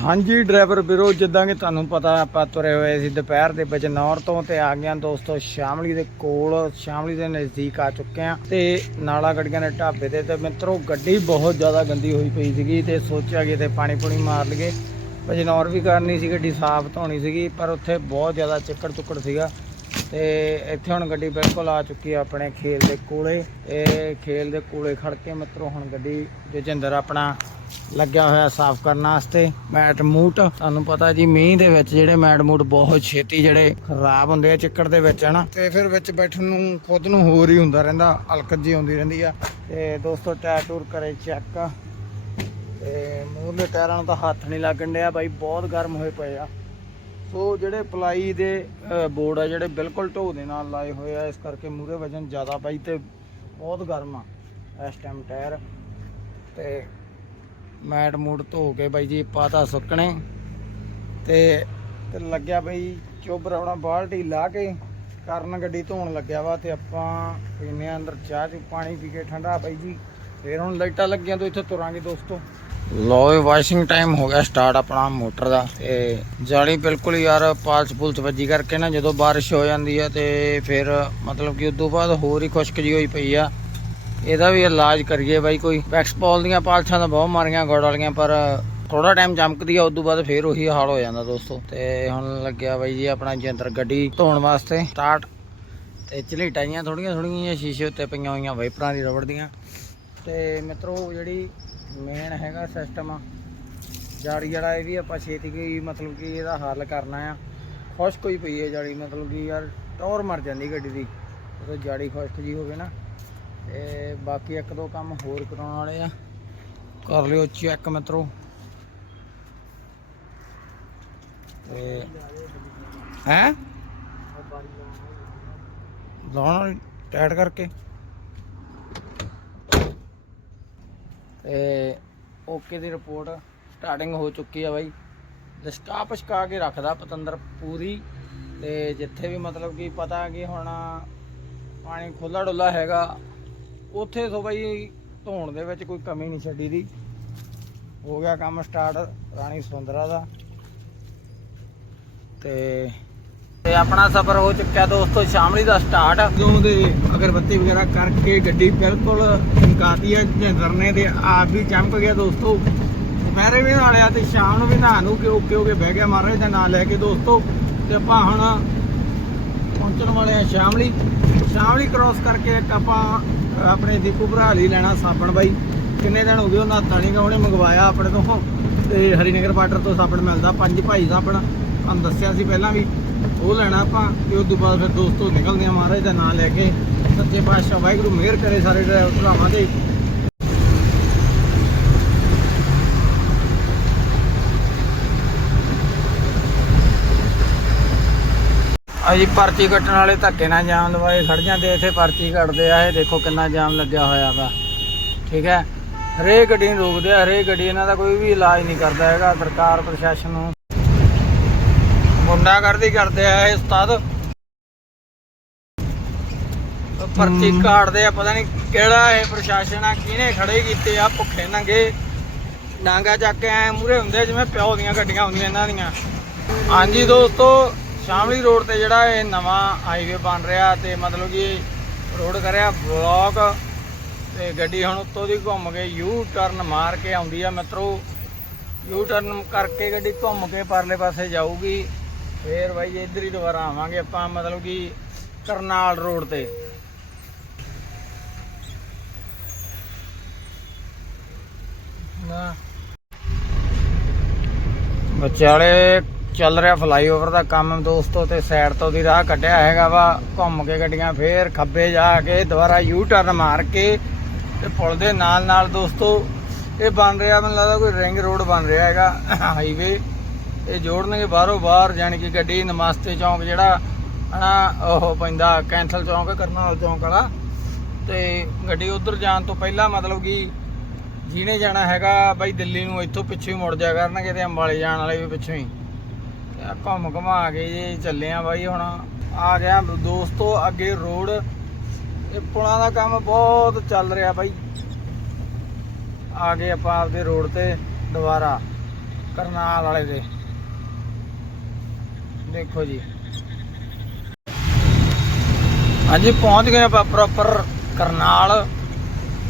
ਹਾਂਜੀ ਡਰਾਈਵਰ ਵੀਰੋ, ਜਿੱਦਾਂ ਕਿ ਤੁਹਾਨੂੰ ਪਤਾ ਆਪਾਂ ਤੁਰੇ ਹੋਏ ਸੀ ਦੁਪਹਿਰ ਦੇ ਬਜਨੌਰ ਤੋਂ ਤੇ ਆ ਗਏ ਦੋਸਤੋ ਸ਼ਾਮਲੀ ਦੇ ਕੋਲ, ਸ਼ਾਮਲੀ ਦੇ ਨਜ਼ਦੀਕ ਆ ਚੁੱਕੇ ਆ ਤੇ ਨਾਲਾ ਗੱਡੀਆਂ ਦੇ ਢਾਬੇ ਤੇ ਤੇ ਮਿੱਤਰੋ ਗੱਡੀ ਬਹੁਤ ਜ਼ਿਆਦਾ ਗੰਦੀ ਹੋਈ ਪਈ ਸੀਗੀ ਤੇ ਸੋਚਿਆ ਕਿ ਇੱਥੇ ਪਾਣੀ ਪੂਣੀ ਮਾਰ ਲਈਏ। ਬਜਨੌਰ ਵੀ ਕਰਨੀ ਸੀ, ਗੱਡੀ ਸਾਫ਼ ਧੋਣੀ ਸੀਗੀ, ਪਰ ਉੱਥੇ ਬਹੁਤ ਜ਼ਿਆਦਾ ਚਿੱਕੜ ਚੁੱਕੜ ਸੀਗਾ। ਤੇ ਇੱਥੇ ਹੁਣ ਗੱਡੀ ਬਿਲਕੁਲ ਆ ਚੁੱਕੀ ਆ ਆਪਣੇ ਖੇਲ ਦੇ ਕੋਲੇ। ਇਹ ਖੇਲ ਦੇ ਕੋਲੇ ਖੜ ਕੇ ਮਿੱਤਰੋ, ਹੁਣ ਗੱਡੀ ਜਜਿੰਦਰ ਆਪਣਾ ਲੱਗਿਆ ਹੋਇਆ ਸਾਫ਼ ਕਰਨ ਵਾਸਤੇ। ਮੈਟ ਮੂਟ, ਤੁਹਾਨੂੰ ਪਤਾ ਜੀ, ਮੀਂਹ ਦੇ ਵਿੱਚ ਜਿਹੜੇ ਮੈਟ ਮੂਟ ਬਹੁਤ ਛੇਤੀ ਜਿਹੜੇ ਖਰਾਬ ਹੁੰਦੇ ਆ, ਚਿੱਕੜ ਦੇ ਵਿੱਚ, ਹਨਾ। ਤੇ ਫਿਰ ਵਿੱਚ ਬੈਠਣ ਨੂੰ, ਖੁਦ ਨੂੰ ਹੋਰ ਹੀ ਹੁੰਦਾ ਰਹਿੰਦਾ, ਹਲਕਤ ਜੀ ਆਉਂਦੀ ਰਹਿੰਦੀ ਆ। ਤੇ ਦੋਸਤੋ, ਟਾਇਰ ਟੂਰ ਕਰੇ ਚੈੱਕ। ਤੇ ਮੂਹਰਲੇ ਟਾਇਰਾਂ ਨੂੰ ਤਾਂ ਹੱਥ ਨਹੀਂ ਲੱਗਣ ਡਿਆ, ਬਾਈ, ਬਹੁਤ ਗਰਮ ਹੋਏ ਪਏ ਆ। ਸੋ ਜਿਹੜੇ ਪਲਾਈ ਦੇ ਬੋਰਡ ਆ ਜਿਹੜੇ ਬਿਲਕੁਲ ਢੋ ਦੇ ਨਾਲ ਲਾਏ ਹੋਏ ਆ, ਇਸ ਕਰਕੇ ਮੂਰੇ ਵਜਨ ਜ਼ਿਆਦਾ ਪਾਈ ਤੇ ਬਹੁਤ ਗਰਮ ਆ ਇਸ ਟਾਈਮ ਟਾਇਰ ਤੇ ਮੈਟ ਮੂਡ ਧੋ ਕੇ ਬਾਈ ਜੀ ਪਾਤਾ ਸੁੱਕਣੇ। ਤੇ ਤੇ ਲੱਗਿਆ ਬਈ ਚੁੱਭ ਰਵਣਾ ਬਾਲਟੀ ਲਾ ਕੇ ਕਰਨ ਗੱਡੀ ਧੋਣ ਲੱਗਿਆ ਵਾ ਤੇ ਆਪਾਂ ਪੀਨੇ ਆ ਅੰਦਰ ਚਾਹ ਚ ਪਾਣੀ ਪੀ ਕੇ ਠੰਡਾ। ਬਾਈ ਜੀ ਫੇਰ ਹੁਣ ਲਾਈਟਾਂ ਲੱਗੀਆਂ ਤੋਂ ਇੱਥੇ ਤੁਰਾਂਗੇ ਦੋਸਤੋ। ਲੋ ਵਾਸ਼ਿੰਗ ਟਾਈਮ ਹੋ ਗਿਆ ਸਟਾਰਟ ਆਪਣਾ ਮੋਟਰ ਦਾ ਤੇ ਜਾਲੀ ਬਿਲਕੁਲ ਯਾਰ ਪਾਲਸ ਪੁਲਸ ਵੱਜੀ ਕਰਕੇ ਨਾ ਜਦੋਂ ਬਾਰਿਸ਼ ਹੋ ਜਾਂਦੀ ਹੈ ਤੇ ਫਿਰ ਮਤਲਬ ਕਿ ਉਦੋਂ ਬਾਅਦ ਹੋਰ ਹੀ ਖੁਸ਼ਕ ਜੀ ਹੋਈ ਪਈ ਆ। ਇਹਦਾ ਵੀ ਇਲਾਜ ਕਰੀਏ ਬਾਈ ਕੋਈ। ਵੈਕਸਪੋਲ ਦੀਆਂ ਪਾਲਸਾਂ ਤਾਂ ਬਹੁਤ ਮਾਰੀਆਂ ਗੁੜ ਵਾਲੀਆਂ, ਪਰ ਥੋੜਾ ਟਾਈਮ ਚਮਕਦੀ ਆ, ਉਦੋਂ ਬਾਅਦ ਫੇਰ ਉਹੀ ਹਾਲ ਹੋ ਜਾਂਦਾ ਦੋਸਤੋ। ਤੇ ਹੁਣ ਲੱਗਿਆ ਬਾਈ ਜੀ ਆਪਣਾ ਜੰਦਰ ਗੱਡੀ ਧੋਣ ਵਾਸਤੇ ਸਟਾਰਟ ਤੇ ਝਲੀਟਾਈਆਂ ਥੋੜੀਆਂ ਥੋੜੀਆਂ ਜਿਹੀਆਂ ਸ਼ੀਸ਼ੇ ਉੱਤੇ ਪਈਆਂ ਹੋਈਆਂ ਵਾਈਪਰਾਂ ਦੀ ਰਬੜ ਦੀਆਂ। ਤੇ ਮਿੱਤਰੋ ਜਿਹੜੀ ਮੇਨ ਹੈਗਾ ਸਿਸਟਮ ਆ ਜਾੜੀ ਜਿਹੜਾ ਇਹ ਵੀ ਆਪਾਂ ਛੇਤੀ ਕੋਈ ਮਤਲਬ ਕਿ ਇਹਦਾ ਹੱਲ ਕਰਨਾ ਆ। ਖੁਸ਼ਕ ਹੋਈ ਪਈ ਹੈ ਜਾੜੀ ਮਤਲਬ ਕਿ ਯਾਰ ਟੌਰ ਮਰ ਜਾਂਦੀ ਗੱਡੀ ਦੀ, ਜਦੋਂ ਜਾੜੀ ਖੁਸ਼ਕ ਜੀ ਹੋਵੇ ਨਾ। ਤੇ ਬਾਕੀ ਇੱਕ ਦੋ ਕੰਮ ਹੋਰ ਕਰਾਉਣ ਵਾਲੇ ਆ। ਕਰ ਲਿਓ ਚੈੱਕ ਮਿੱਤਰੋ। ਤੇ ਹੈ? ਲਾਉਣ ਟਾਈਟ ਕਰਕੇ। ਤੇ ਓਕੇ ਦੀ ਰਿਪੋਰਟ ਸਟਾਰਟਿੰਗ ਹੋ ਚੁੱਕੀ ਆ ਬਾਈ। ਲਿਸਟਾ ਪਛਕਾ ਕੇ ਰੱਖਦਾ ਪਤੰਦਰ ਪੂਰੀ। ਤੇ ਜਿੱਥੇ ਵੀ ਮਤਲਬ ਕਿ ਪਤਾ ਕਿ ਹੁਣ ਪਾਣੀ ਖੁੱਲਾ ਡੁੱਲਾ ਹੈਗਾ, ਉੱਥੇ ਤੋਂ ਬਾਈ ਧੋਣ ਦੇ ਵਿੱਚ ਕੋਈ ਕਮੀ ਨਹੀਂ ਛੱਡੀ ਦੀ। ਹੋ ਗਿਆ ਕੰਮ ਸਟਾਰਟ ਰਾਣੀ ਸੁੰਦਰਾ ਦਾ। ਤੇ ਤੇ ਆਪਣਾ ਸਫ਼ਰ ਹੋ ਚੁੱਕਿਆ ਦੋਸਤੋ, ਸ਼ਾਮਲੀ ਦਾ ਸਟਾਰਟ ਜਦੋਂ ਦੇ ਅਗਰਬੱਤੀ ਵਗੈਰਾ ਕਰਕੇ ਗੱਡੀ ਬਿਲਕੁਲ ਚਮਕਾਤੀ ਹੈ ਜਿੰਦਰ ਨੇ ਤੇ ਆਪ ਵੀ ਚਮਕ ਗਿਆ ਦੋਸਤੋ। ਦੁਪਹਿਰੇ ਵੀ ਨਾਲਿਆ ਤੇ ਸ਼ਾਮ ਨੂੰ ਵੀ ਨਹਾ ਨੂੰ ਕਿ ਓਕੇ ਓਕੇ ਬਹਿ ਗਿਆ ਮਹਾਰਾਜ ਦਾ ਨਾਂ ਲੈ ਕੇ ਦੋਸਤੋ। ਤੇ ਆਪਾਂ ਹੁਣ ਪਹੁੰਚਣ ਵਾਲੇ ਆ ਸ਼ਾਮਲੀ। ਸ਼ਾਮਲੀ ਕ੍ਰਾਸ ਕਰਕੇ ਇੱਕ ਆਪਾਂ ਆਪਣੇ ਦੀਪੂ ਭਰਾ ਲਈ ਲੈਣਾ ਸਾਬਣ ਬਾਈ। ਕਿੰਨੇ ਦਿਨ ਹੋ ਗਏ ਉਹ ਨਾਤਾ ਨਹੀਂ ਗਾ ਉਹਨੇ ਮੰਗਵਾਇਆ ਆਪਣੇ ਤੋਂ। ਤੇ ਹਰੀਨਗਰ ਬਾਰਡਰ ਤੋਂ ਸਾਬਣ ਮਿਲਦਾ, ਪੰਜ ਭਾਈ ਸਾਬਣ। ਤੁਹਾਨੂੰ ਦੱਸਿਆ ਸੀ ਪਹਿਲਾਂ ਵੀ। ਉਹ ਲੈਣਾ ਆਪਾਂ ਤੇ ਉਸ ਤੋਂ ਬਾਅਦ ਫਿਰ ਦੋਸਤੋ ਨਿਕਲਦੇ ਆ ਮਹਾਰਾਜ ਦਾ ਨਾਮ ਲੈ ਕੇ। ਸੱਚੇ ਪਾਤਸ਼ਾਹ ਵਾਹਿਗੁਰੂ ਮਿਹਰ ਕਰੇ ਸਾਰੇ ਡਰਾਈਵਰ ਭਰਾਵਾਂ ਤੇ ਅਜੀ ਪਰਚੀ ਕੱਟਣ ਵਾਲੇ ਧੱਕੇ ਨਾਲ ਜਾਮ ਲਵਾਏ ਖੜ ਜਾਂਦੇ ਇੱਥੇ ਪਰਚੀ ਕੱਟਦੇ ਆ, ਇਹ ਦੇਖੋ ਕਿੰਨਾ ਜਾਮ ਲੱਗਿਆ ਹੋਇਆ ਵਾ। ਠੀਕ ਹੈ? ਹਰੇਕ ਗੱਡੀ ਨੂੰ ਰੋਕਦੇ ਆ, ਹਰੇਕ ਗੱਡੀ ਇਹਨਾਂ ਦਾ ਕੋਈ ਵੀ ਇਲਾਜ ਨਹੀਂ ਕਰਦਾ ਹੈਗਾ, ਸਰਕਾਰ, ਪ੍ਰਸ਼ਾਸਨ ਨੂੰ। ਗੁੰਡਾਗਰਦੀ ਕਰਦੇ ਆ ਇਹ ਉਸਤਾਦ। ਪਰਚੀ ਕਾਟਦੇ ਆ ਪਤਾ ਨਹੀਂ ਕਿਹੜਾ ਇਹ ਪ੍ਰਸ਼ਾਸਨ ਆ ਕਿਹਨੇ ਖੜੇ ਕੀਤੇ ਆ ਭੁੱਖੇ ਨੰਗੇ। ਡਾਂਗਾ ਚੱਕ ਕੇ ਐ ਮੂਰੇ ਹੁੰਦੇ ਜਿਵੇਂ ਪਿਓ ਦੀਆਂ ਗੱਡੀਆਂ ਹੁੰਦੀਆਂ ਇਹਨਾਂ ਦੀਆਂ। ਹਾਂਜੀ ਦੋਸਤੋ ਸ਼ਾਮਲੀ ਰੋਡ ਤੇ ਜਿਹੜਾ ਇਹ ਨਵਾਂ ਹਾਈਵੇ ਬਣ ਰਿਹਾ ਤੇ ਮਤਲਬ ਕਿ ਰੋਡ ਕਰਿਆ ਬਲੌਕ। ਤੇ ਗੱਡੀ ਹੁਣ ਉੱਤੋਂ ਦੀ ਘੁੰਮ ਕੇ ਯੂ ਟਰਨ ਮਾਰ ਕੇ ਆਉਂਦੀ ਆ ਮਿੱਤਰੋ। ਯੂ ਟਰਨ ਕਰਕੇ ਗੱਡੀ ਘੁੰਮ ਕੇ ਪਰਲੇ ਪਾਸੇ ਜਾਊਗੀ। ਫੇਰ ਬਾਈ ਜੀ ਇੱਧਰ ਹੀ ਦੁਬਾਰਾ ਆਵਾਂਗੇ ਆਪਾਂ, ਮਤਲਬ ਕਿ ਕਰਨਾਲ ਰੋਡ ਤੇ। ਨਾ। ਵਿਚਾਲੇ ਚੱਲ ਰਿਹਾ ਫਲਾਈਓਵਰ ਦਾ ਕੰਮ ਦੋਸਤੋ, ਤੇ ਸਾਈਡ ਤੋਂ ਦੀ ਰਾਹ ਕੱਢਿਆ ਹੈਗਾ ਵਾ, ਘੁੰਮ ਕੇ ਗੱਡੀਆਂ ਫੇਰ ਖੱਬੇ ਜਾ ਕੇ ਦੁਬਾਰਾ ਯੂ ਟਰਨ ਮਾਰ ਕੇ ਤੇ ਪੁਲ ਦੇ ਨਾਲ ਨਾਲ ਦੋਸਤੋ, ਇਹ ਬਣ ਰਿਹਾ, ਮੈਨੂੰ ਲੱਗਦਾ ਕੋਈ ਰਿੰਗ ਰੋਡ ਬਣ ਰਿਹਾ ਹੈਗਾ ਹਾਈਵੇ ਇਹ ਜੋੜਨਗੇ ਬਾਹਰੋਂ ਬਾਹਰ, ਜਾਣੀ ਕਿ ਗੱਡੀ ਨਮਸਤੇ ਚੌਂਕ ਜਿਹੜਾ, ਹਨਾ, ਉਹ ਪੈਂਦਾ ਕੈਂਸਲ ਚੌਂਕ, ਕਰਨਾਲ ਚੌਂਕ ਵਾਲਾ। ਤੇ ਗੱਡੀ ਉਧਰ ਜਾਣ ਤੋਂ ਪਹਿਲਾਂ ਮਤਲਬ ਕਿ ਜਿਹਨੇ ਜਾਣਾ ਹੈਗਾ, ਬਾਈ ਦਿੱਲੀ ਨੂੰ ਇੱਥੋਂ ਪਿੱਛੇ ਹੀ ਮੁੜ ਜਾ ਕਰਨਗੇ ਤੇ ਅੰਬਾਲੇ ਜਾਣ ਵਾਲੇ ਵੀ ਪਿੱਛੋਂ ਹੀ। ਤੇ ਘੁੰਮ ਘਮਾ ਕੇ ਜੇ ਚੱਲੇ ਆ ਬਾਈ ਹੁਣ। ਆ ਗਿਆ ਦੋਸਤੋ, ਅੱਗੇ ਰੋਡ। ਇਹ ਪੁਲਾਂ ਦਾ ਕੰਮ ਬਹੁਤ ਚੱਲ ਰਿਹਾ ਬਾਈ। ਆ ਗਏ ਆਪਾਂ ਆਪਦੇ ਰੋਡ ਤੇ ਦੁਬਾਰਾ, ਕਰਨਾਲ ਵਾਲੇ ਦੇ। ਦੇਖੋ ਜੀ। ਹਾਂਜੀ, ਪਹੁੰਚ ਗਏ ਆਪਾਂ ਪ੍ਰੋਪਰ ਕਰਨਾਲ।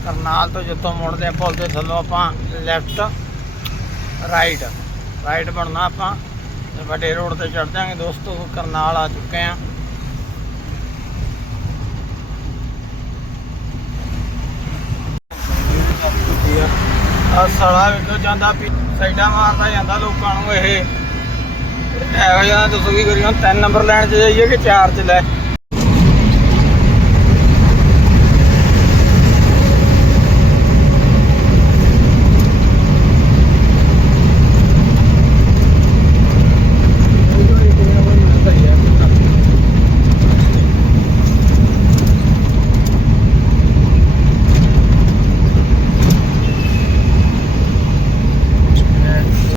ਕਰਨਾਲ ਤੋਂ ਜਿੱਥੋਂ ਮੁੜਦੇ ਆ ਪੁਲ ਦੇ ਥੱਲੋਂ ਆਪਾਂ ਲੈਫਟ ਰਾਈਟ ਰਾਈਟ ਬਣਨਾ ਆਪਾਂ। ਵੱਡੇ ਰੋਡ ਤੇ ਚੜ ਜਾਾਂਗੇ ਦੋਸਤੋ, ਕਰਨਾਲ ਆ ਚੁੱਕੇ ਆ। ਆ ਸਾਲਾ ਵੇਖੋ, ਜਾਂਦਾ ਸਾਈਡਾਂ ਮਾਰਦਾ ਜਾਂਦਾ ਲੋਕਾਂ ਨੂੰ ਇਹ। ਇਹੋ ਜਿਹਾ ਦੱਸੋ ਕੀ ਕਰੀਏ ਹੁਣ ਤਿੰਨ ਨੰਬਰ ਲੈਣ ਚ ਜਾਈਏ ਕਿ ਚਾਰ ਚ ਲੈ?